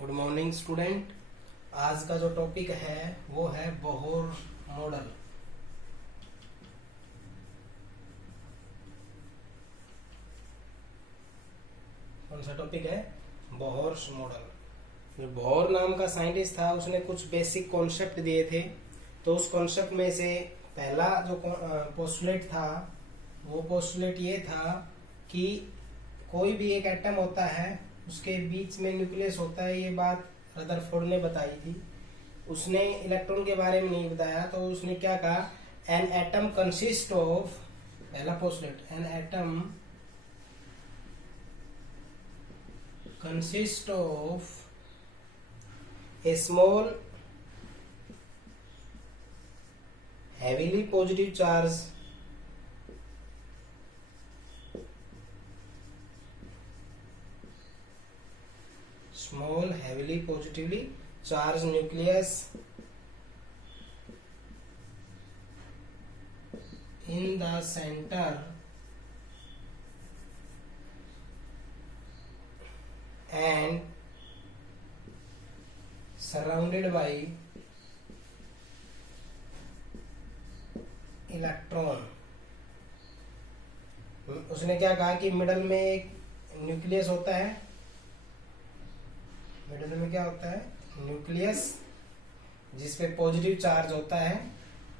Good morning student. आज का जो टॉपिक है वो है बोहर मॉडल। कौन सा टॉपिक है? Bohr model. जो बोहर नाम का साइंटिस्ट था उसने कुछ बेसिक कॉन्सेप्ट दिए थे। तो उस कॉन्सेप्ट में से पहला जो पोस्टुलेट था वो पोस्टुलेट ये था कि कोई भी एक एटम होता है उसके बीच में न्यूक्लियस होता है। ये बात रदरफोर्ड ने बताई थी। उसने इलेक्ट्रॉन के बारे में नहीं बताया। तो उसने क्या कहा, एन एटम कंसिस्ट ऑफ, पहला postulate, an atom consist of A small heavily positive charge small heavily positively charged nucleus in the center and surrounded by electron. उसने क्या कहा कि मिडल में एक न्यूक्लियस होता है। मिडल में क्या होता है? न्यूक्लियस, जिसपे पॉजिटिव चार्ज होता है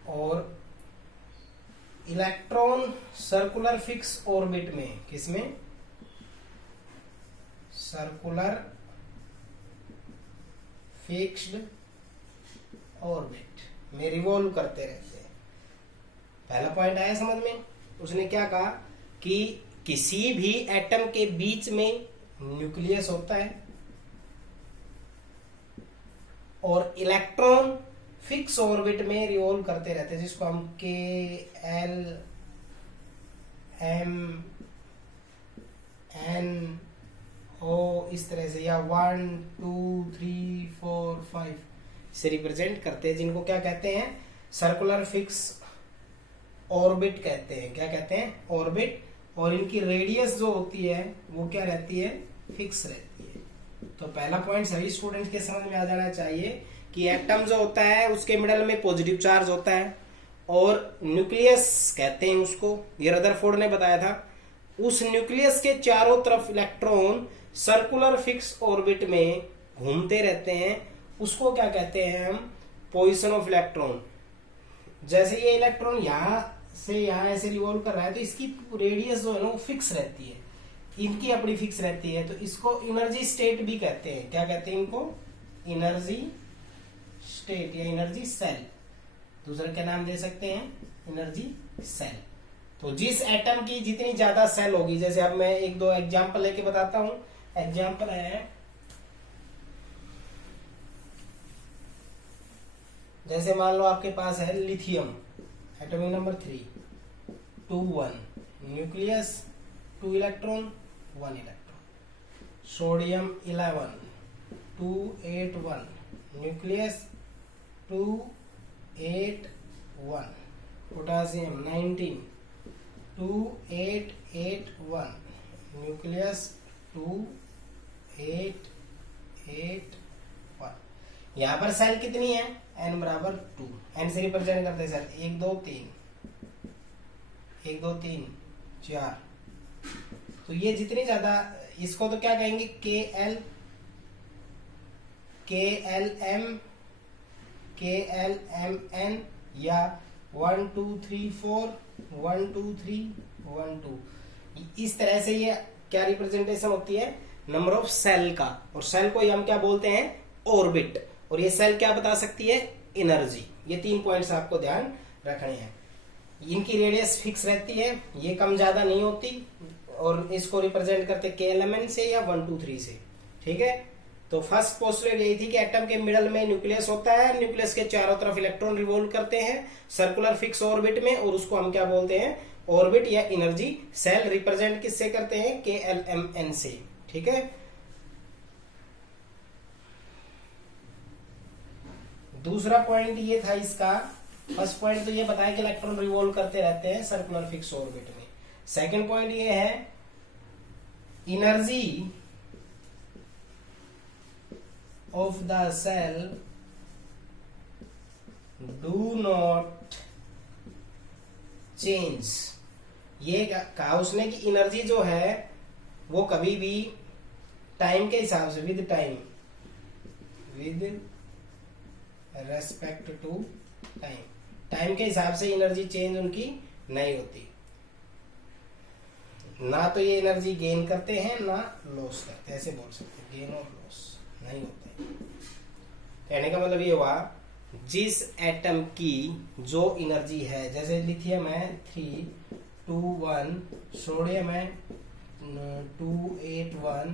और इलेक्ट्रॉन सर्कुलर फिक्स ऑर्बिट में, किसमें? सर्कुलर फिक्स्ड ऑर्बिट में रिवॉल्व करते रहते हैं। पहला पॉइंट आया समझ में? उसने क्या कहा कि किसी भी एटम के बीच में न्यूक्लियस होता है और इलेक्ट्रॉन फिक्स ऑर्बिट में रिवॉल्व करते रहते हैं, जिसको हम के एल एम एन ओ इस तरह से, या 1 2 3 4 5 से रिप्रेजेंट करते हैं, जिनको क्या कहते हैं? सर्कुलर फिक्स ऑर्बिट कहते हैं। क्या कहते हैं? ऑर्बिट। और इनकी रेडियस जो होती है वो क्या रहती है? फिक्स रहती है। तो पहला पॉइंट सभी स्टूडेंट के समझ में आ जाना चाहिए कि एटम जो होता है उसके मिडल में पॉजिटिव चार्ज होता है और न्यूक्लियस कहते हैं उसको, ये रदरफोर्ड ने बताया था। उस न्यूक्लियस के चारों तरफ इलेक्ट्रॉन सर्कुलर फिक्स ऑर्बिट में घूमते रहते हैं। उसको क्या कहते हैं हम? Position of electron. जैसे ये इलेक्ट्रॉन यहां से यहां ऐसे रिवॉल्व कर रहा है तो इसकी रेडियस जो है ना वो फिक्स रहती है, इनकी अपनी फिक्स रहती है। तो इसको एनर्जी स्टेट भी कहते हैं। क्या कहते हैं इनको? एनर्जी स्टेट या एनर्जी सेल। दूसरा क्या नाम दे सकते हैं? Energy shell. तो जिस एटम की जितनी ज्यादा सेल होगी, जैसे अब मैं एक दो एग्जांपल लेके बताता हूं। एग्जांपल है, जैसे मान लो आपके पास है lithium, atomic number 3 2 1, nucleus 2 electron 1 electron. Sodium 11 2 8 1, nucleus 2 8 1। Potassium 19 2 8 8 1, nucleus 2 8 8 1। यहां पर सेल कितनी है? n बराबर 2। n से रिप्रेजेंट करते हैं सेल 1 2 3 1 2 3 4। तो ये जितनी ज्यादा, इसको तो क्या कहेंगे? के एल एम एन, या 1 2 3 4 1 2 3 1 2। इस तरह से ये क्या रिप्रेजेंटेशन होती है? नंबर ऑफ सेल का। और सेल को हम क्या बोलते हैं? ऑर्बिट। और ये सेल क्या बता सकती है? एनर्जी। ये 3 पॉइंट्स आपको ध्यान रखने हैं। इनकी रेडियस फिक्स रहती है, ये कम ज्यादा नहीं होती, और इसको रिप्रेजेंट करते KLMN से या 1 2 3 से। ठीक है। तो फर्स्ट पोस्टुलेट यही थी कि एटम के मिडल में न्यूक्लियस होता है, न्यूक्लियस के चारों तरफ इलेक्ट्रॉन रिवॉल्व करते हैं सर्कुलर फिक्स ऑर्बिट में, और उसको हम क्या बोलते हैं? ऑर्बिट या एनर्जी सेल। रिप्रेजेंट किससे करते हैं? KLMN से। ठीक है। दूसरा पॉइंट ये था इसका। फर्स्ट पॉइंट तो ये बताया कि इलेक्ट्रॉन रिवॉल्व करते रहते हैं सर्कुलर फिक्स ऑर्बिट में। सेकंड पॉइंट ये है energy of the cell do not change। ये कहा उसने कि एनर्जी जो है वो कभी भी टाइम के हिसाब से विद रेस्पेक्ट टू टाइम के हिसाब से एनर्जी चेंज उनकी नहीं होती। ना तो ये एनर्जी गेन करते हैं ना लॉस करते, ऐसे बोल सकते हैं, गेन और लॉस नहीं होते। कहने का मतलब ये हुआ जिस एटम की जो एनर्जी है, जैसे लिथियम है 321, सोडियम है 281,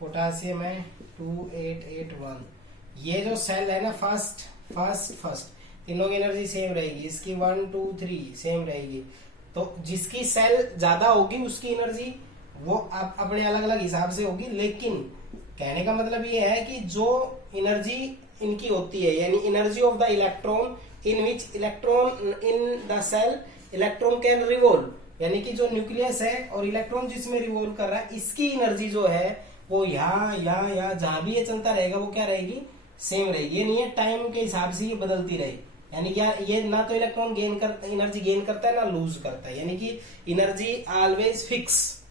पोटासियम है 2881, ये जो सेल है ना फर्स्ट तीनों की एनर्जी सेम रहेगी, इसकी 1 2 3 सेम रहेगी। तो जिसकी सेल ज्यादा होगी उसकी एनर्जी वो अपने अलग अलग हिसाब से होगी, लेकिन कहने का मतलब ये है कि जो एनर्जी इनकी होती है, यानी energy of the electron in which electron in the cell electron can revolve, यानी कि जो न्यूक्लियस है और इलेक्ट्रॉन जिसमें रिवॉल्व कर रहा है, इसकी एनर्जी जो है वो यहाँ जहां भी ये चलता रहेगा वो क्या रहेगी, सेम रहेगी। ये नहीं है टाइम के हिसाब से ये बदलती रहे, यानी क्या ये ना तो इलेक्ट्रॉन एनर्जी गेन करता है ना लूज करता है, यानी कि एनर्जी ऑलवेज फिक्स।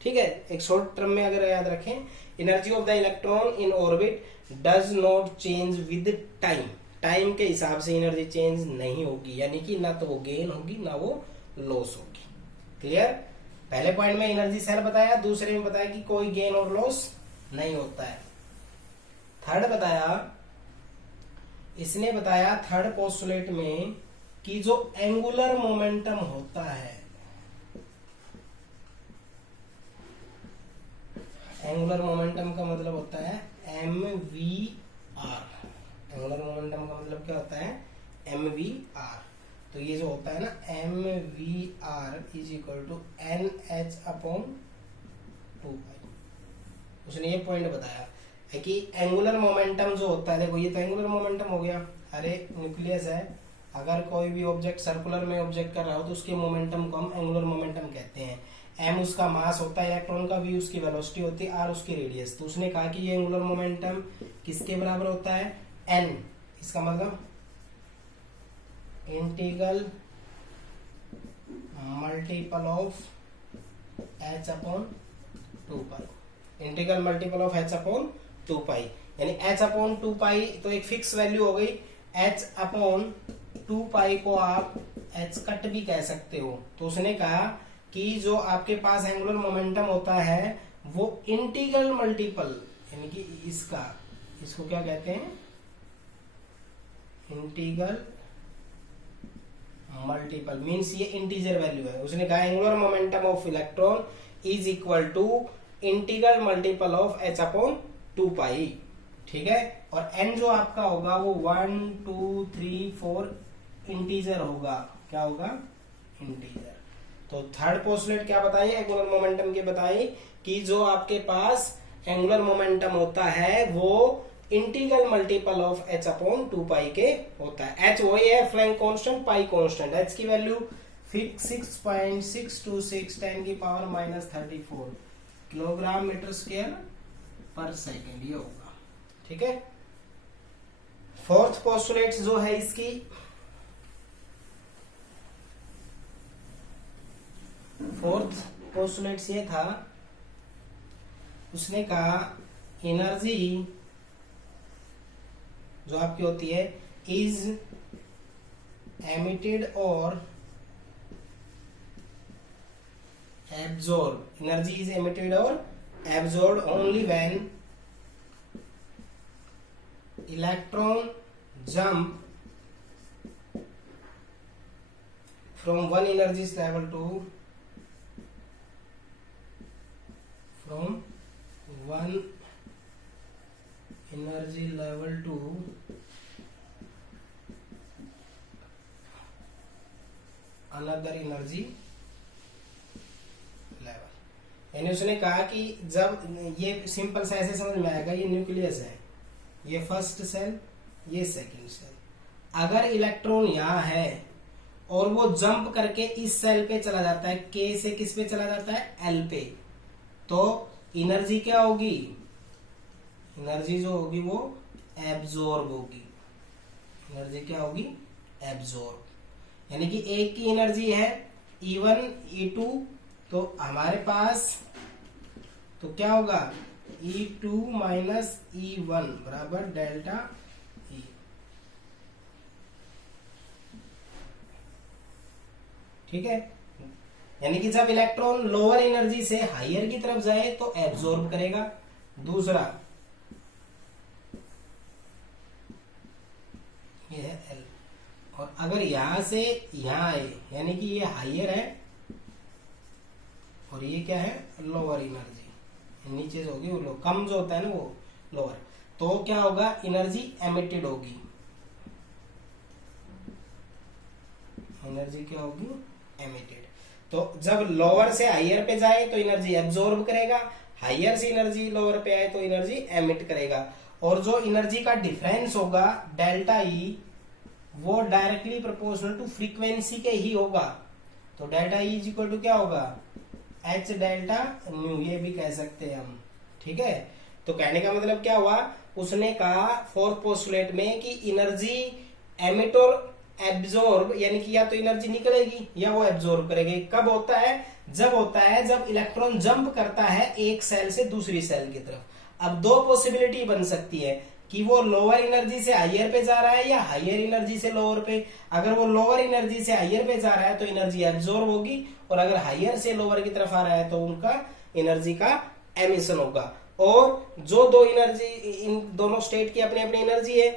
ठीक है, एक शॉर्ट टर्म में अगर याद रखें, energy of the electron in orbit does not change with time के हिसाब से एनर्जी चेंज नहीं होगी, यानी कि ना तो वो गेन होगी ना वो लॉस होगी। क्लियर? पहले पॉइंट में एनर्जी सेल बताया, दूसरे में बताया कि कोई गेन और लॉस नहीं होता है। थर्ड बताया, इसने बताया थर्ड पोस्टुलेट में कि जो एंगुलर मोमेंटम होता है, एंगुलर मोमेंटम का मतलब होता है mvr। एंगुलर मोमेंटम का मतलब क्या होता है, mvr। तो ये जो होता है ना mvr is equal to NH/2π। उसने ये पॉइंट बताया है कि एंगुलर मोमेंटम जो होता है, देखो ये तो एंगुलर मोमेंटम हो गया, अरे न्यूक्लियस है, अगर कोई भी ऑब्जेक्ट सर्कुलर में ऑब्जेक्ट कर रहा हो तो उसके मोमेंटम को हम एंगुलर मोमेंटम कहते हैं। m उसका मास होता है इलेक्ट्रॉन का, v उसकी वेलोसिटी होती है, r उसकी रेडियस। तो उसने कहा कि ये एंगुलर मोमेंटम किसके बराबर होता है, n। इसका मतलब integral multiple of h/2π, integral multiple of h/2π, यानी h/2π तो एक फिक्स वैल्यू हो गई। h/2π को आप h कट भी कह सकते हो। तो उसने कहा कि जो आपके पास एंगुलर मोमेंटम होता है वो इंटीग्रल मल्टीपल, यानी कि इसको क्या कहते हैं, इंटीग्रल मल्टीपल, मीन्स ये इंटीजर वैल्यू है। उसने कहा angular momentum of electron is equal to integral multiple of h/2π। ठीक है, और n जो आपका होगा वो 1 2 3 4 इंटीजर होगा। क्या होगा, इंटीजर। तो थर्ड पोस्टुलेट क्या बताइए, एंगुलर मोमेंटम के बताइए कि जो आपके पास एंगुलर मोमेंटम होता है वो इंटीग्रल मल्टीपल ऑफ h/2π के होता है। h वही है फ्लैंक कांस्टेंट, पाई कांस्टेंट। h की वैल्यू 6.626 10⁻34 किलोग्राम मीटर स्क्वायर पर सेकेंड ये होगा। ठीक है, फोर्थ पोस्टुलेट जो है इसकी, फोर्थ पोस्टुलेट ये था, उसने कहा एनर्जी जो आपकी होती है इज एमिटेड और एब्जॉर्ब, एनर्जी इज एमिटेड और absorb only when electron jump from one energy level to energy level to another energy level। यानी उसने कहा कि जब ये सिंपल से ऐसे समझ में आएगा, ये न्यूक्लियस है, ये फर्स्ट सेल, ये सेकंड सेल, अगर इलेक्ट्रॉन यहाँ है और वो जंप करके इस सेल पे चला जाता है, K से किस पे चला जाता है, L पे, तो एनर्जी क्या होगी, एनर्जी जो होगी वो एब्जॉर्ब होगी। एनर्जी क्या होगी? एब्जॉर्ब। यानी कि एक की एनर्जी है E1 E2, तो हमारे पास तो क्या होगा E2 माइनस E1 बराबर डेल्टा E। ठीक है, यानी कि जब इलेक्ट्रॉन लोअर एनर्जी से हायर की तरफ जाए तो एब्जॉर्ब करेगा। दूसरा ये है L, और अगर यहां से यहां आए यानी कि ये हायर है और ये क्या है लोअर एनर्जी, नीचे जो होगी वो लो, कम जो होता है ना वो लोअर, तो क्या होगा एनर्जी एमिटेड होगी। एनर्जी क्या होगी? एमिटेड। तो जब लोअर से हायर पे जाए तो एनर्जी एब्जॉर्ब करेगा, हायर से एनर्जी लोअर पे आए तो एनर्जी एमिट करेगा। और जो एनर्जी का डिफरेंस होगा डेल्टा ई, वो डायरेक्टली प्रोपोर्शनल टू फ्रीक्वेंसी के ही होगा। तो delta E is equal to क्या होगा? एच डेल्टा न्यू, ये भी कह सकते हैं हम। ठीक है, तो कहने का मतलब क्या हुआ, उसने कहा फोर्थ पोस्टुलेट में कि एनर्जी एमिट और एब्जॉर्ब, यानी कि या तो एनर्जी निकलेगी या वो एब्जॉर्ब करेगी। कब होता है? जब होता है जब इलेक्ट्रॉन जंप करता है एक सेल से दूसरी सेल की तरफ। अब दो पॉसिबिलिटी बन सकती है कि वो लोअर एनर्जी से हायर पे जा रहा है या हायर एनर्जी से लोअर पे। अगर वो लोअर एनर्जी से हायर पे जा रहा है तो एनर्जी एब्जॉर्ब होगी, और अगर हायर से लोअर की तरफ आ रहा है तो उनका एनर्जी का एमिशन होगा। और जो दो एनर्जी, इन दोनों स्टेट की अपनी अपनी एनर्जी है,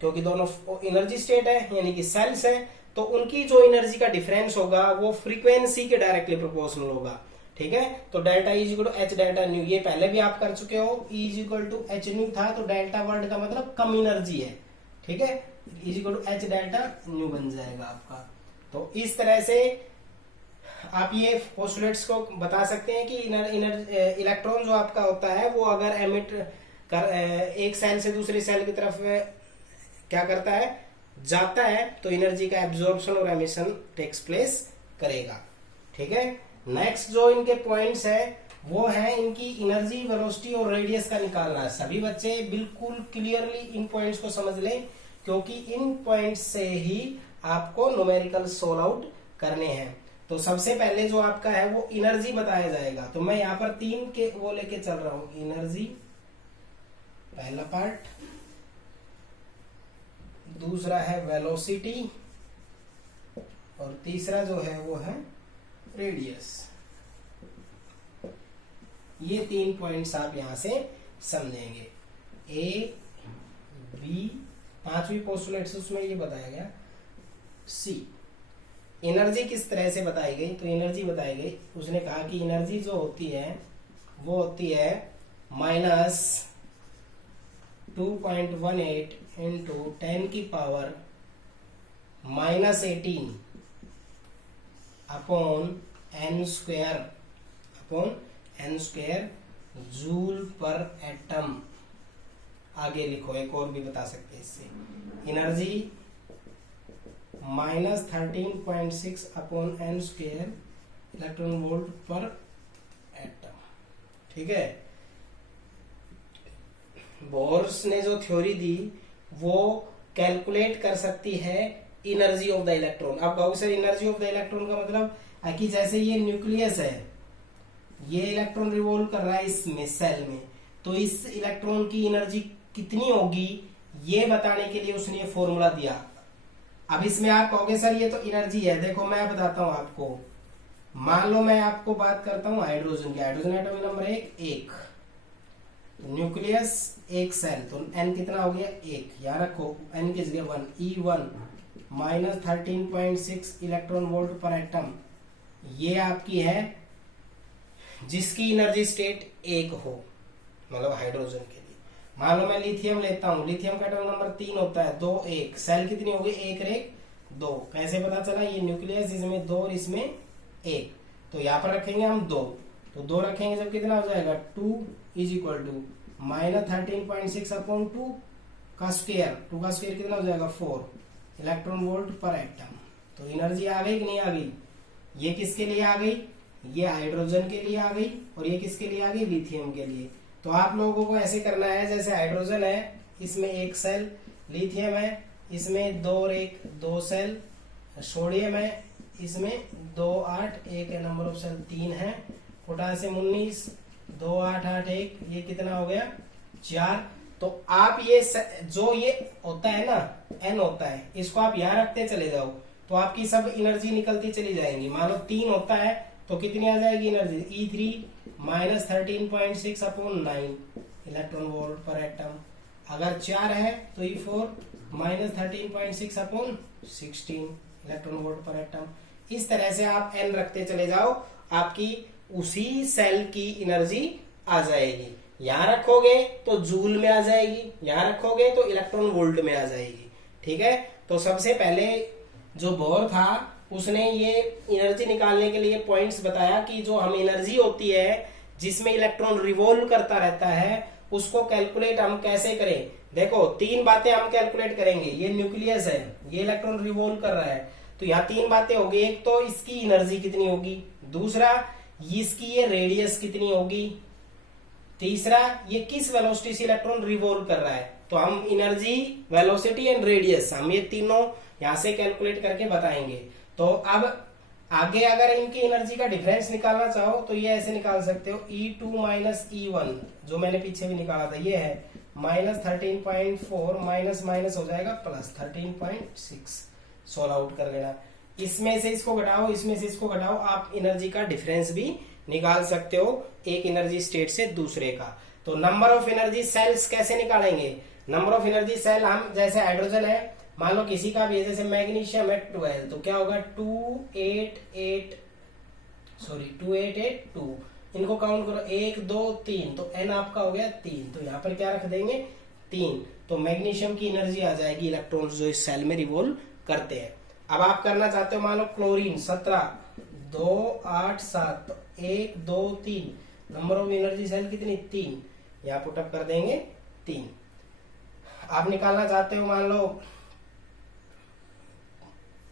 क्योंकि दोनों एनर्जी स्टेट है यानी कि सेल्स है, तो उनकी जो एनर्जी का डिफरेंस होगा वो फ्रीक्वेंसी के डायरेक्टली प्रोपोर्शनल होगा। ठीक है, तो delta is equal to H delta nu, ये पहले भी आप कर चुके हो। E is equal to H nu था, तो डेल्टा वर्ड का मतलब कम एनर्जी है। ठीक है, is equal to H delta nu बन जाएगा आपका। तो इस तरह से आप ये पोस्टुलेट्स को बता सकते हैं कि इलेक्ट्रॉन जो आपका होता है वो अगर एमिट कर एक सेल से दूसरी सेल की तरफ क्या करता है, जाता है, तो एनर्जी का एब्जॉर्प्शन और एमिशन टेक्स प्लेस करेगा। ठीक है, नेक्स्ट जो इनके पॉइंट्स है वो है इनकी एनर्जी, वेलोसिटी और रेडियस का निकालना है। सभी बच्चे बिल्कुल क्लियरली इन पॉइंट्स को समझ लें, क्योंकि इन पॉइंट्स से ही आपको न्यूमेरिकल सोल्व आउट करने हैं। तो सबसे पहले जो आपका है वो एनर्जी बताया जाएगा। तो मैं यहाँ पर 3 के वो लेके चल रहा हूं, एनर्जी पहला पार्ट, दूसरा है वेलोसिटी, और तीसरा जो है वो है रेडियस। ये 3 पॉइंट्स आप यहां से समझेंगे। ए बी, 5वीं पोस्टुलेट्स उसमें ये बताया गया। सी, एनर्जी किस तरह से बताई गई, तो एनर्जी बताई गई, उसने कहा कि एनर्जी जो होती है वो होती है माइनस 2.18 इंटू 10 की power minus 18 upon N square joule per atom. आगे लिखो, एक और भी बता सकते हैं इससे। Energy minus 13.6 upon N square electron volt per atom. ठीक है, बोर्स ने जो थ्योरी दी वो कैलकुलेट कर सकती है एनर्जी ऑफ द इलेक्ट्रॉन। अब कहोगे sir energy of the electron का मतलब कि जैसे ये न्यूक्लियस है, ये इलेक्ट्रॉन रिवॉल्व कर रहा है इसमें सेल में, तो इस इलेक्ट्रॉन की एनर्जी कितनी होगी ये बताने के लिए उसने ये फॉर्मूला दिया। अब इसमें आप कहोगे सर ये तो एनर्जी है, देखो मैं बताता हूं आपको। मान लो मैं आपको बात करता हूं हाइड्रोजन की, हाइड्रोजन एटॉमिक नंबर 1, न्यूक्लियस एक सेल, तो एन कितना हो गया 1, याद रखो एन की जगह 1, E1 minus 13.6 electron volt per atom. ये आपकी है जिसकी एनर्जी स्टेट 1 हो, मतलब हाइड्रोजन के लिए। मान लो मैं लिथियम लेता हूं, लिथियम का एटॉमिक नंबर 3 होता है, 2 1, सेल कितनी होगी 1 1 2। कैसे पता चला, ये न्यूक्लियस इसमें 2 और इसमें 1, तो यहाँ पर रखेंगे हम 2, तो 2 रखेंगे जब कितना हो जाएगा 2 is equal to minus 13.6 upon 2 का स्क्वायर, 2 का स्क्वायर कितना हो जाएगा 4 इलेक्ट्रॉन वोल्ट पर एटम। तो एनर्जी आ गई कि नहीं आ गई, ये किसके लिए आ गई, ये हाइड्रोजन के लिए आ गई, और ये किसके लिए आ गई, लिथियम के लिए। तो आप लोगों को ऐसे करना है, जैसे हाइड्रोजन है इसमें एक सेल, लिथियम है इसमें 2 और 1 2 सेल, सोडियम है इसमें 2 8 एक है, नंबर ऑफ सेल 3 है, पोटासियम 19 2 8 8 1, ये कितना हो गया 4। तो आप ये जो ये होता है ना n होता है, इसको आप यहाँ रखते चले जाओ तो आपकी सब एनर्जी निकलती चली जाएंगी। मान लो 3 होता है तो कितनी आ जाएगी energy, E3 minus 13.6 upon 9 electron volt per atom. अगर 4 है तो E4 minus 13.6 upon 16 electron volt per atom. इस तरह से आप n रखते चले जाओ, आपकी उसी सेल की एनर्जी आ जाएगी। यहां रखोगे तो जूल में आ जाएगी, यहां रखोगे तो इलेक्ट्रॉन वोल्ट में आ जाएगी। ठीक है, तो सबसे पहले जो बोर था उसने ये एनर्जी निकालने के लिए पॉइंट्स बताया कि जो हम एनर्जी होती है जिसमें इलेक्ट्रॉन रिवॉल्व करता रहता है उसको कैलकुलेट हम कैसे करें। देखो 3 बातें हम कैलकुलेट करेंगे। ये न्यूक्लियस है, ये इलेक्ट्रॉन रिवॉल्व कर रहा है, तो यहाँ 3 बातें होगी। एक तो इसकी एनर्जी कितनी होगी, दूसरा इसकी ये रेडियस कितनी होगी, तीसरा ये किस वेलोसिटी से इलेक्ट्रॉन रिवॉल्व कर रहा है। तो हम एनर्जी, वेलोसिटी एंड रेडियस हम ये तीनों यहां से कैलकुलेट करके बताएंगे। तो अब आगे अगर इनकी एनर्जी का डिफरेंस निकालना चाहो तो ये ऐसे निकाल सकते हो, E2 माइनस E1 जो मैंने पीछे भी निकाला था, ये है माइनस 13.4 माइनस माइनस हो जाएगा प्लस 13.6, सोल्व आउट कर लेना। इसमें से इसको घटाओ, इसमें से इसको घटाओ, आप एनर्जी का डिफरेंस भी निकाल सकते हो एक एनर्जी स्टेट से दूसरे का। तो नंबर ऑफ एनर्जी सेल्स कैसे निकालेंगे, नंबर ऑफ एनर्जी सेल हम जैसे हाइड्रोजन है, मान लो किसी का भी जैसे मैग्नीशियम है 12, तो क्या होगा 2882, इनको काउंट करो 1 2 3, तो n आपका हो गया 3, तो यहाँ पर क्या रख देंगे 3, तो मैग्नीशियम की एनर्जी आ जाएगी इलेक्ट्रॉन्स जो इस सेल में रिवॉल्व करते हैं। अब आप करना चाहते हो मान लो क्लोरीन 17 2 8 7, तो 1 2 3, नंबर ऑफ एनर्जी सेल कितनी 3, यहाँ पुटअप कर देंगे 3। आप निकालना चाहते हो मान लो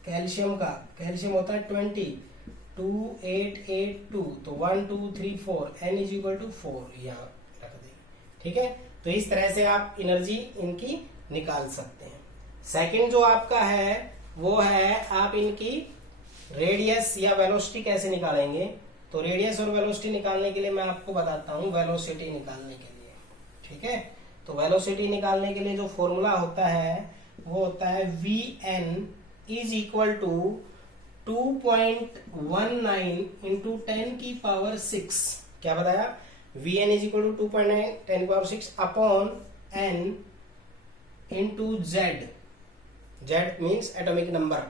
कैल्शियम का, कैल्शियम होता है 20 2 8 8 2, तो 1 2 3 4, n इज इक्वल टू 4 यहाँ रख देंगे। ठीक है, तो इस तरह से आप एनर्जी इनकी निकाल सकते हैं। सेकंड जो आपका है वो है आप इनकी रेडियस या वेलोसिटी कैसे निकालेंगे। तो रेडियस और वेलोसिटी निकालने के लिए मैं आपको बताता हूँ वेलोसिटी निकालने के लिए। ठीक है, तो वेलोसिटी निकालने के लिए जो फॉर्मूला होता है वो होता है Vn is equal to 2.19 into 10 की पावर 6। क्या बताया, Vn इज इक्वल टू 2.9 10 की power 6 upon n into z, z means atomic number,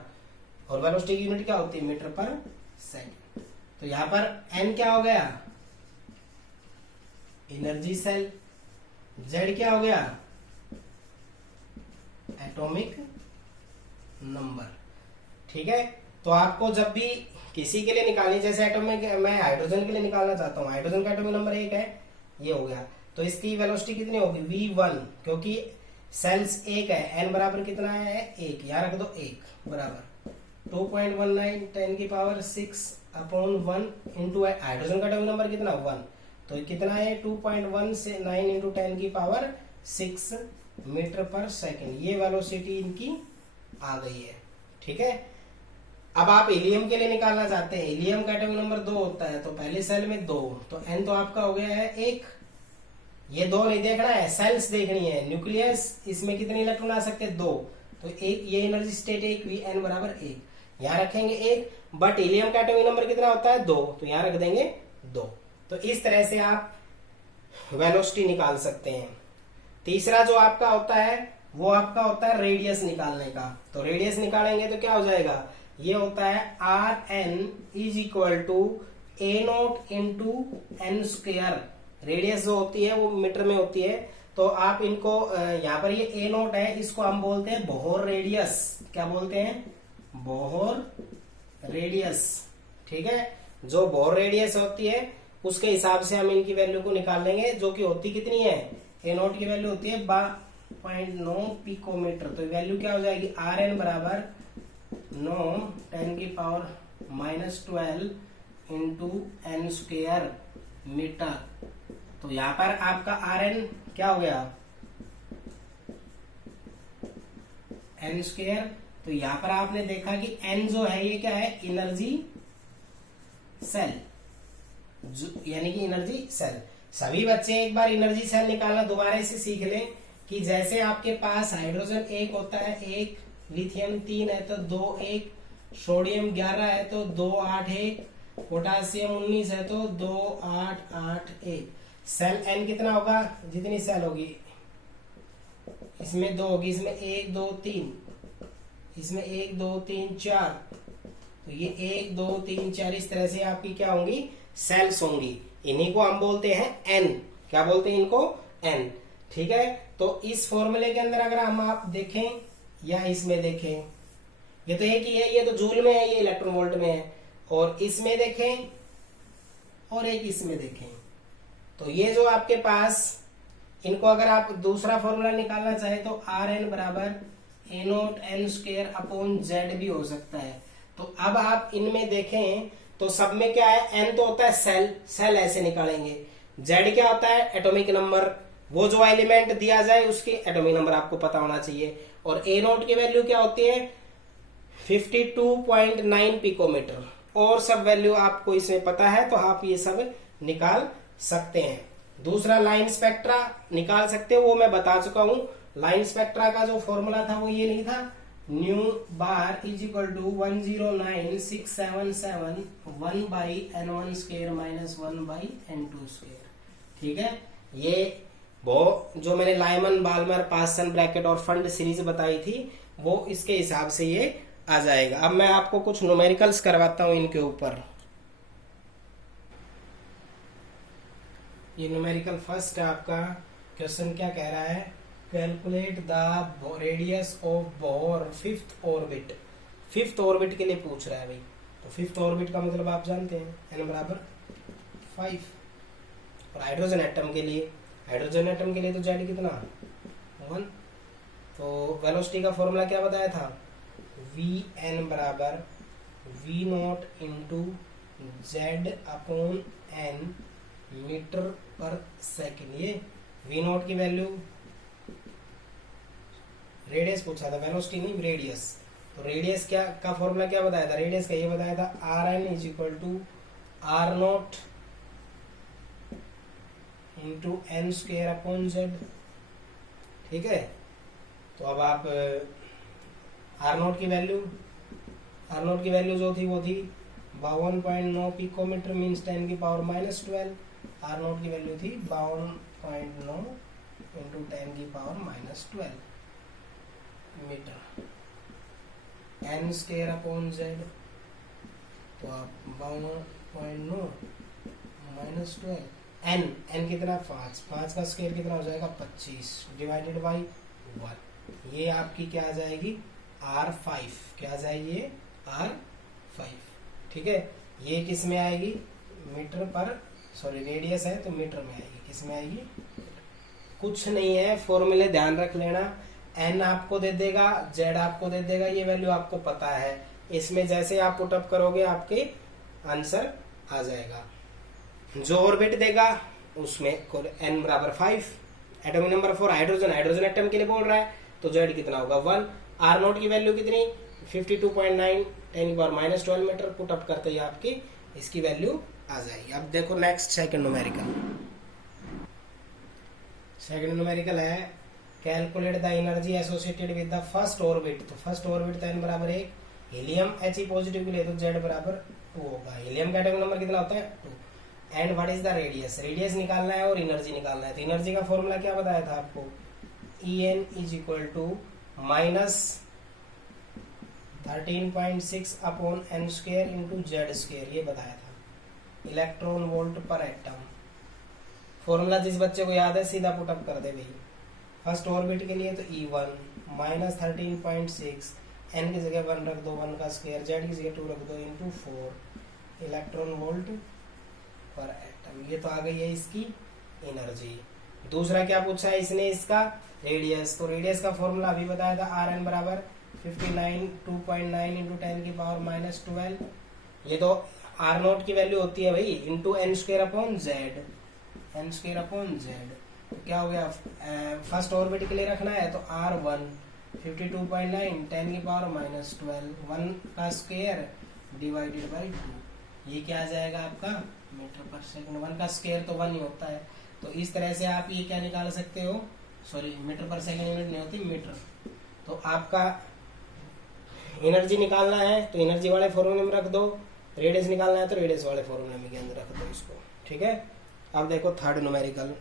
और वेलोसिटी की यूनिट क्या होती है मीटर पर सेकंड। तो यहां पर n क्या हो गया एनर्जी सेल, z क्या हो गया एटॉमिक नंबर। ठीक है, तो आपको जब भी किसी के लिए निकालनी, जैसे एटॉमिक, मैं हाइड्रोजन के लिए निकालना चाहता हूँ, हाइड्रोजन का एटॉमिक नंबर 1 है, ये हो गया, तो इसकी वेलोसिटी कितनी होगी V1, क्योंकि सेल्स 1 है, n बराबर कितना है 1, यहाँ रख दो 1 बराबर 2.19 10 की पावर 6 अपॉन 1 इंटू हाइड्रोजन का एटॉमिक नंबर कितना 1, तो कितना है 2.1 से 9 इंटू 10 की पावर 6 मीटर पर सेकंड, ये वेलोसिटी इनकी आ गई है। ठीक है, अब आप हीलियम के लिए निकालना चाहते हैं, हीलियम का एटॉमिक नंबर 2 होता है, तो पहले सेल में 2, तो n तो आपका हो गया है 1, ये 2 नहीं देखना है, सेल्स देखनी है। न्यूक्लियस, इसमें कितने इलेक्ट्रॉन आ सकते हैं 2, तो एक ये एनर्जी स्टेट 1 Vn बराबर 1, यहाँ रखेंगे 1, बट हीलियम का एटॉमिक नंबर कितना होता है 2, तो यहाँ रख देंगे 2। तो इस तरह से आप वेलोसिटी निकाल सकते हैं। तीसरा जो आपका होता है वो आपका होता है रेडियस निकालने का। तो रेडियस निकालेंगे तो क्या हो जाएगा, ये होता है Rn is equal to A0 into n square. Radius जो होती है वो मीटर में होती है, तो आप इनको यहाँ पर ये A0 है, इसको हम बोलते हैं बोहर रेडियस। क्या बोलते हैं, बोहर रेडियस। ठीक है, जो बोहर रेडियस होती है उसके हिसाब से हम इनकी वैल्यू को निकाल लेंगे, जो कि होती कितनी है, A0 की वैल्यू होती है 0.9 पिकोमीटर। तो वैल्यू क्या हो जाएगी, Rn बराबर 9 10 की power -12 into n square metre. तो यहाँ पर आपका Rn क्या हो गया एन स्क्वायर। तो यहाँ पर आपने देखा कि एन जो है ये क्या है, एनर्जी सेल, यानी कि एनर्जी सेल। सभी बच्चे एक बार एनर्जी सेल निकालना दोबारा से सीख लें कि जैसे आपके पास हाइड्रोजन 1 होता है 1, लिथियम 3 है तो 2 1, सोडियम 11 है तो 2 8 1, पोटासियम 19 है तो 2 8 8 1। सेल एन कितना होगा, जितनी सेल होगी इसमें 2 होगी, इसमें 1 2 3, इसमें 1 2 3 4, तो ये 1 2 3 4 इस तरह से आपकी क्या होंगी, सेल्स होंगी। इन्हीं को हम बोलते हैं एन। क्या बोलते हैं इनको, एन। ठीक है, तो इस फॉर्मूले के अंदर अगर हम आप देखें या इसमें देखें, ये तो एक ही है, ये तो जूल में है, ये इलेक्ट्रॉन वोल्ट में है, और इसमें देखें और एक इसमें देखें, तो ये जो आपके पास, इनको अगर आप दूसरा फॉर्मूला निकालना चाहे तो आर एन बराबर A naught N square upon Z भी हो सकता है। तो अब आप इनमें देखें तो सब में क्या है, एन तो होता है सेल, सेल ऐसे निकालेंगे, जेड क्या होता है, एटॉमिक नंबर, वो जो एलिमेंट दिया जाए उसके एटॉमिक नंबर आपको पता होना चाहिए, और ए नोट की वैल्यू क्या होती है 52.9 पिकोमीटर, और सब वैल्यू आपको इसमें पता है तो आप ये सब निकाल सकते हैं। दूसरा लाइन स्पेक्ट्रा निकाल सकते हो, वो मैं बता चुका हूं। लाइन स्पेक्ट्रा का जो फॉर्मूला था वो ये नहीं था, nu bar is equal to 109677 1 by n1 square minus 1 by n2 square. ठीक है, ये वो जो मैंने लाइमन बाल्मर पासन ब्रैकेट और फंड सीरीज बताई थी वो इसके हिसाब से ये आ जाएगा। अब मैं आपको कुछ न्यूमेरिकल्स करवाता हूं इनके ऊपर। ये न्यूमेरिकल फर्स्ट है आपका, क्वेश्चन क्या कह रहा है, calculate the radius of bore fifth orbit. Fifth orbit के लिए पूछ रहा है भाई, तो फिफ्थ ऑर्बिट का मतलब आप जानते हैं n बराबर 5। और हाइड्रोजन एटम के लिए, हाइड्रोजन एटम के लिए तो जेड कितना 1। तो वेलोसिटी का फॉर्मूला क्या बताया था, वी एन बराबर V naught into Z upon N metre per second. ये वी नॉट की वैल्यू, रेडियस पूछा था, वेलोसिटी नहीं, रेडियस। तो रेडियस क्या का फॉर्मूला क्या बताया था, रेडियस का ये बताया था R N is equal to R naught into N square upon Z. ठीक है, तो अब आप आर नॉट की वैल्यू, आर नॉट की वैल्यू जो थी वो थी 52.9 पिकोमीटर मीन्स 10 की पावर माइनस 12। आर नॉट की वैल्यू थी 52.9 इंटू 10 की power minus 12 metre, N square upon Z. तो आप 52.9 माइनस 12, एन एन कितना 5, 5 का स्क्वायर कितना हो जाएगा 25 डिवाइडेड बाई 1। ये आपकी क्या आ जाएगी R5, क्या आ जाएगी ये R5। ठीक है, ये किस में आएगी, मीटर पर, सॉरी रेडियस है तो मीटर में आएगी, किस में आएगी, कुछ नहीं है, फॉर्मूले ध्यान रख लेना, एन आपको दे देगा, जेड आपको दे देगा, ये वैल्यू आपको पता है, इसमें जैसे आप पुटअप करोगे आपके आंसर आ जाएगा। जो ऑर्बिट देगा उसमें एन बराबर 5, atomic number 4, hydrogen, hydrogen atom के लिए बोल रहा है तो जेड कितना होगा 1। आर नोट की वैल्यू कितनी 52.9 10 की पावर माइनस 12 मीटर, पुटअप करते ही आपकी इसकी वैल्यू आ जाएगी। अब देखो next second numerical. Second numerical है calculate the energy associated with the first orbit. तो फर्स्ट ऑर्बिट तो n बराबर 1, हीलियम He पॉजिटिव के लिए तो z बराबर 2 होगा। हीलियम का एटॉमिक नंबर कितना होता है 2। And what is the radius, radius निकालना है और एनर्जी निकालना है। तो एनर्जी का फॉर्मूला क्या बताया था आपको, En is equal to minus 13.6 upon n square into Z square, ये बताया था, electron volt per atom. Formula जिस बच्चे को याद है सीधा पुटअप कर दे भाई। फर्स्ट ऑर्बिट के लिए तो E1 माइनस 13.6, n की जगह 1 रख दो, 1 का स्क्वायर, जेड की जगह 2 रख दो, into 4 electron volt per atom. ये तो आ गई है इसकी एनर्जी। दूसरा क्या पूछा है इसने, इसका रेडियस। तो रेडियस का फॉर्मूला अभी बताया था, आर एन बराबर 2.9 इंटू 10 की पावर माइनस 12। ये तो आर नोट की वैल्यू होती है भाई into N square upon Z, N square upon Z. तो क्या हो गया, फर्स्ट ऑर्बिट के लिए रखना है तो R1 52.9 10 की पावर -12 1 का स्क्वायर डिवाइडेड बाई 2, ये क्या आ जाएगा आपका मीटर पर सेकंड। 1 का स्क्वायर तो 1 ही होता है, तो इस तरह से आप ये क्या निकाल सकते हो, सॉरी मीटर पर सेकंड यूनिट नहीं होती मीटर। तो आपका एनर्जी निकालना है तो एनर्जी वाले फॉर्मूले में रख दो, रेडियस निकालना है तो रेडियस वाले फॉर्मूले में के अंदर रख दो इसको, ठीक है। अब देखो थर्ड न्यूमेरिकल,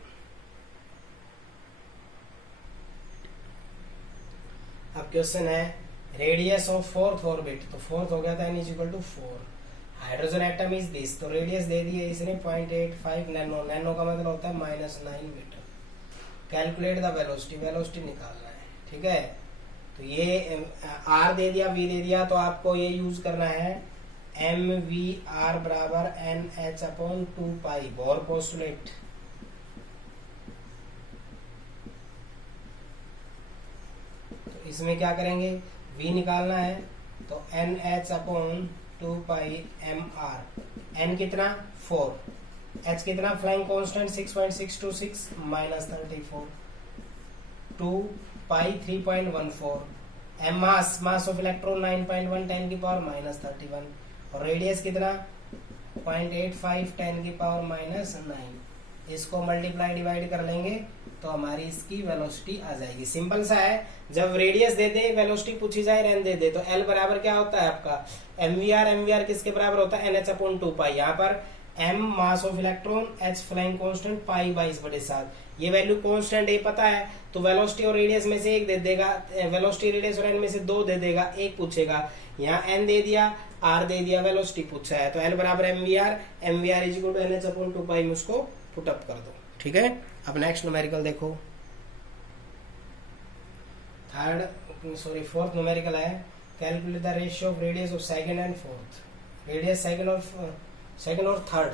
अब क्वेश्चन है रेडियस ऑफ फोर्थ ऑर्बिट, तो फोर्थ हो गया था n equal to 4, hydrogen atom is this, तो रेडियस दे दिए इसने 0.85 नैनो, नैनो का मतलब होता है -9 metre. Calculate the velocity, velocity निकालना है, ठीक है। तो ये r दे दिया, v दे दिया, तो आपको ये यूज करना है mvr बराबर nh/2 बोर पोस्टुलेट। तो इसमें क्या करेंगे, v निकालना है तो nh/2 mr, n कितना 4, h कितना flying constant 6.626 -34, 2 pi 3.14, m mass of electron 9.1 10 की पावर -31, और रेडियस कितना 0.85 10 की पावर -9। इसको मल्टीप्लाई डिवाइड कर लेंगे तो हमारी इसकी वेलोसिटी आ जाएगी। सिंपल सा है, जब रेडियस दे दे वेलोसिटी पूछी जाए रहने दे दे, तो L बराबर क्या होता है आपका mvr, mvr किसके बराबर होता है nh/2 यहाँ पर m mass of electron, h flying constant, pi 22/7, ये वैल्यू कांस्टेंट ये पता है, तो वेलोसिटी और रेडियस में से एक दे देगा, वेलोसिटी रेडियस और n में से 2 दे देगा, एक पूछेगा, यहाँ n दे दिया, r दे दिया, वेलोसिटी पूछा है, तो L बराबर mvr, mvr is equal to nh/2 में उसको पुट अप कर दो, ठीक है। अब नेक्स्ट न्यूमेरिकल देखो, फोर्थ न्यूमेरिकल है calculate the ratio of radius of second and fourth, radius second और थर्ड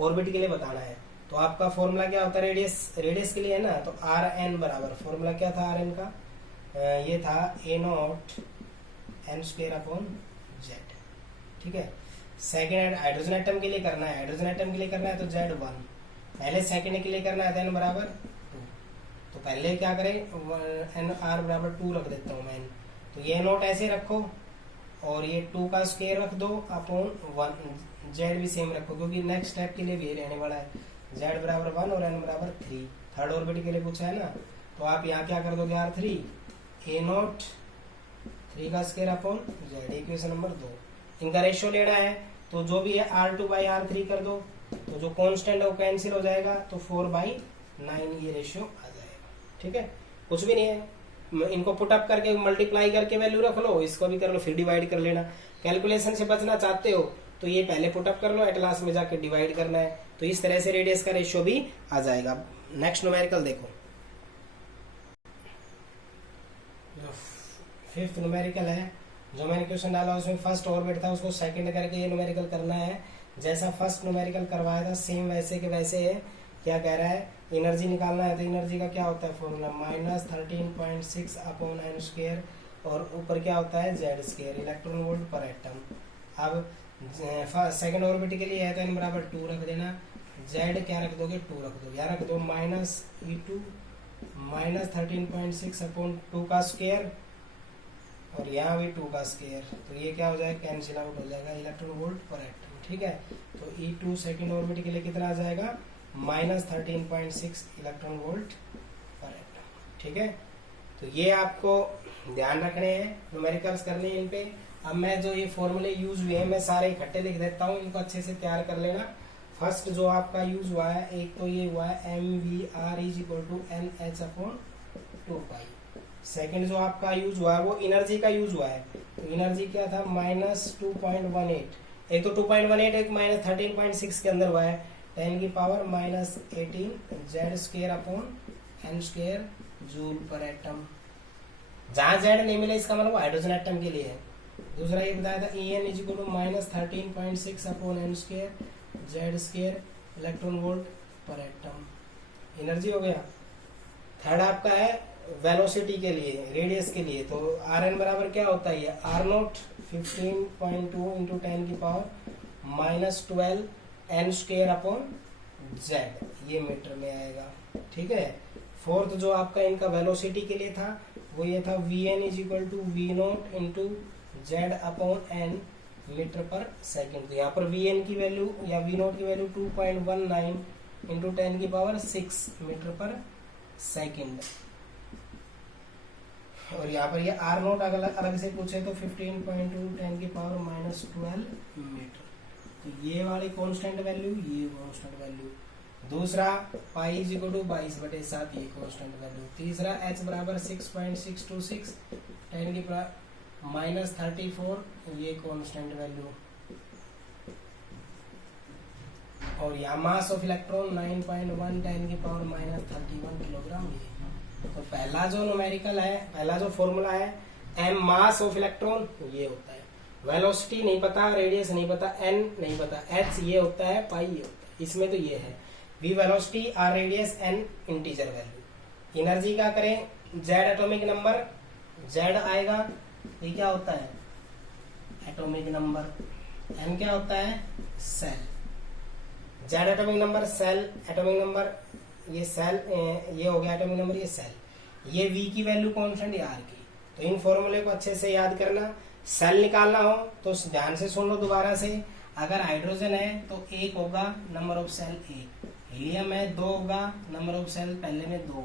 ऑर्बिट के लिए बताना है। तो आपका फॉर्मूला क्या होता है रेडियस के लिए है ना, तो आर एन बराबर, फॉर्मूला क्या था आर एन का, ये था a0 n²/z, ठीक है। सेकंड हाइड्रोजन एटम के लिए करना है, तो Z1, पहले सेकंड के लिए करना है तो n बराबर 2, तो पहले क्या करें n r बराबर 2 रख देता हूँ मैं, तो ये नोट ऐसे रखो और ये 2 का स्क्वायर रख दो अपॉन 1, z भी सेम रखो क्योंकि नेक्स्ट स्टेप के लिए भी रहने वाला है, z बराबर 1 और n बराबर 3, थर्ड ऑर्बिट के लिए पूछा है ना, तो आप यहाँ क्या कर दोगे r3 a0 3 का square upon z, equation number 2। इनका रेशियो लेना है तो जो भी है r2/r3 कर दो, तो जो कांस्टेंट है वो कैंसिल हो जाएगा, तो 4/9 ये रेशियो आ जाएगा, ठीक है। कुछ भी नहीं है, इनको पुट अप करके मल्टीप्लाई करके वैल्यू रख लो, इसको भी कर लो, फिर डिवाइड कर लेना। कैलकुलेशन से बचना चाहते हो तो ये पहले पुट अप कर लो, एट लास्ट में जाके डिवाइड करना है, तो इस तरह से रेडियस का रेशियो भी आ जाएगा। नेक्स्ट न्यूमेरिकल देखो, फिफ्थ न्यूमेरिकल है, जो मैंने क्वेश्चन डाला उसमें फर्स्ट ऑर्बिट था, उसको सेकंड करके ये न्यूमेरिकल करना है। जैसा फर्स्ट न्यूमेरिकल करवाया था सेम वैसे के वैसे है। क्या कह रहा है, एनर्जी निकालना है, तो एनर्जी का क्या होता है फॉर्मूला -13.6 अपॉन n², और ऊपर क्या होता है z², electron volt per atom. अब सेकंड ऑर्बिट के लिए है तो n बराबर 2 रख देना, z क्या रख दोगे 2 रख दो, या रख दो -e2 -13.6 अपॉन 2 का स्क्वायर, और यहाँ भी 2 का स्क्वायर, तो ये क्या हो जाएगा कैंसिल आउट हो जाएगा, इलेक्ट्रॉन वोल्ट पर एटम, ठीक है। तो E2 सेकंड ऑर्बिट के लिए कितना आ जाएगा -13.6 इलेक्ट्रॉन वोल्ट पर एटम, ठीक है। तो ये आपको ध्यान रखने हैं, न्यूमेरिकल्स करने हैं इन पे। अब मैं जो ये फॉर्मूले यूज हुए हैं मैं सारे इकट्ठे लिख देता हूँ, इनको अच्छे से तैयार कर लेना। फर्स्ट जो आपका यूज हुआ है, एक तो ये हुआ है mvr = nh/2 सेकंड जो आपका यूज हुआ है वो एनर्जी का यूज हुआ है, तो एनर्जी क्या था -2.18, एक तो 2.18 एक -13.6 के अंदर हुआ है, 10 की power -18 z²/n² joule per atom. जहां z नहीं मिले इसका मतलब हाइड्रोजन एटम के लिए है। दूसरा ये बताया था En = -13.6 upon n² z² electron volt per atom, energy हो गया। थर्ड आपका है वेलोसिटी के लिए, रेडियस के लिए, तो Rn बराबर क्या होता है, R0 15.2 × 10 की पावर -12 n² अपॉन z, ये मीटर में आएगा, ठीक है। फोर्थ जो आपका इनका वेलोसिटी के लिए था वो ये था Vn is equal to V0 into Z upon N metre per second. तो यहाँ पर Vn की वैल्यू या V0 की वैल्यू 2.19 इंटू 10 की पावर 6 मीटर पर सेकेंड। और यहाँ पर ये R0 अलग से पूछे तो 15.2 10 की पावर -12 मीटर। तो ये वाली कांस्टेंट वैल्यू, ये कांस्टेंट वैल्यू। दूसरा पाई इज इक्वल टू 22/7, ये कांस्टेंट वैल्यू। तीसरा h बराबर 6.626 10 की पावर -34, ये कांस्टेंट वैल्यू। और यहाँ मास ऑफ इलेक्ट्रॉन 9.1 10 की पावर -31 किलोग्राम। ये तो पहला जो न्यूमेरिकल है, पहला जो फॉर्मूला है m मास ऑफ इलेक्ट्रॉन, ये होता है। वेलोसिटी नहीं पता, रेडियस नहीं पता, n नहीं पता, h ये होता है, पाई ये होता है। इसमें तो ये है v velocity, r radius, n integer value. Energy का करें, z एटॉमिक नंबर, z आएगा, ये क्या होता है एटॉमिक नंबर, n क्या होता है shell. z atomic number, shell atomic number, ये सेल, ये हो गया एटॉमिक नंबर, ये सेल। ये v की वैल्यू कांस्टेंट, r की। तो इन फॉर्मूले को अच्छे से याद करना। सेल निकालना हो तो ध्यान से सुन लो दोबारा से। अगर हाइड्रोजन है तो 1 होगा, नंबर ऑफ सेल 1। हीलियम है 2 होगा, नंबर ऑफ सेल पहले में 2।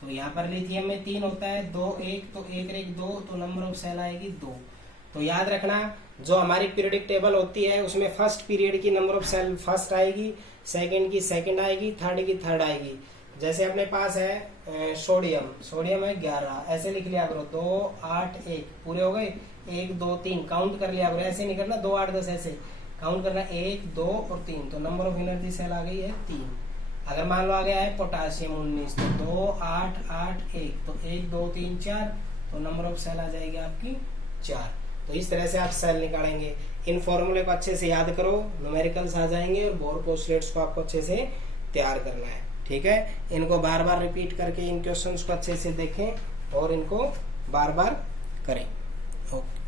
तो यहाँ पर लिथियम में 3 होता है, 2 1, तो 1 1 2, तो नंबर ऑफ सेल आएगी 2। तो याद रखना, जो हमारी पीरियडिक टेबल होती है उसमें फर्स्ट पीरियड की नंबर ऑफ सेल फर्स्ट आएगी, सेकंड की सेकंड आएगी, थर्ड की थर्ड आएगी। जैसे अपने पास है सोडियम, सोडियम है 11, ऐसे लिख लिया करो 2 8 1, पूरे हो गए। 1 2 3 काउंट कर लिया करो, ऐसे नहीं करना 2 8 10, ऐसे काउंट करना 1 2 और 3। तो नंबर ऑफ एनर्जी सेल आ गई है 3। अगर मान लो आ गया है पोटासियम 19, तो 2 8 8 1, तो 1 2 3 4, तो नंबर ऑफ सेल आ जाएगी आपकी 4। तो इस तरह से आप सेल निकालेंगे। इन फॉर्मूले को अच्छे से याद करो, न्यूमेरिकल्स आ जाएंगे और बोर पोस्टलेट्स को आपको अच्छे से तैयार करना है। ठीक है, इनको बार बार रिपीट करके इन क्वेश्चंस को अच्छे से देखें और इनको बार बार करें। ओके।